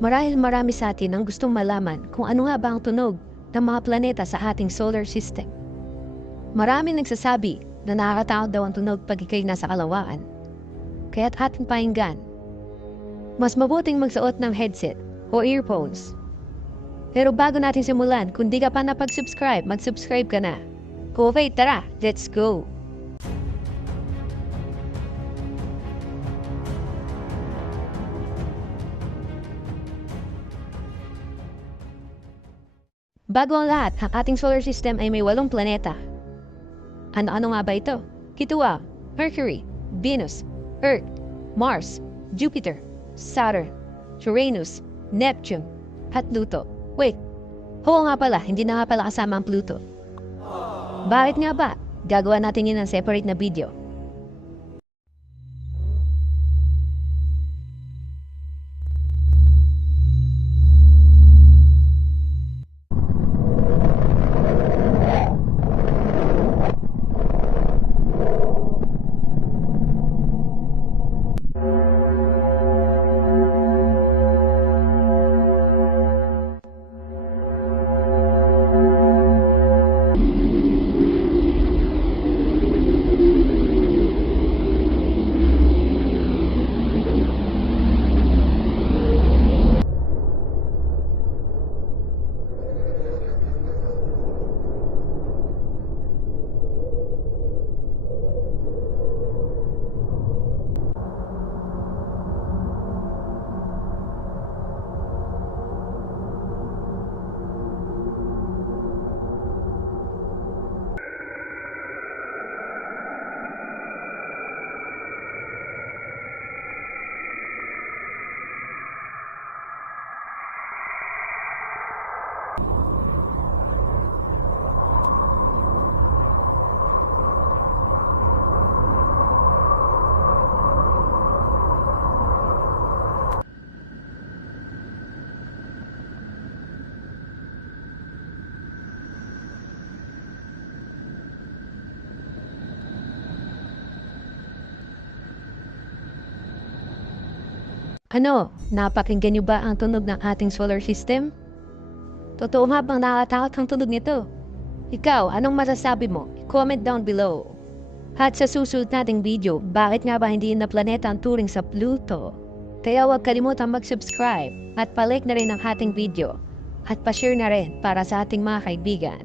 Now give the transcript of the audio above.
Marahil marami sa atin ang gustong malaman kung ano nga ba ang tunog ng mga planeta sa ating solar system. Marami nagsasabi na nakakatakot daw ang tunog pag ikay nasa kalawaan. Kaya't ating pakinggan. Mas mabuting magsuot ng headset o earphones. Pero bago natin simulan, kung di ka pa napag-subscribe, mag-subscribe ka na. Okay, tara, let's go! Bago ang lahat, ang ating solar system ay may 8 planeta. Ano-ano nga ba ito? Kituwa, Mercury, Venus, Earth, Mars, Jupiter, Saturn, Uranus, Neptune, at Pluto. Wait, oo nga pala, hindi na nga pala kasama ang Pluto. Bakit nga ba? Gagawa natin yun ng separate na video. Ano, napakinggan niyo ba ang tunog ng ating solar system? Totoo nga bang nakakatakot ang tunog nito? Ikaw, anong masasabi mo? Comment down below. At sa susunod nating video, bakit nga ba hindi na planeta ang turing sa Pluto? Kaya huwag kalimutang mag-subscribe at palike na rin ang ating video at pa-share na rin para sa ating mga kaibigan.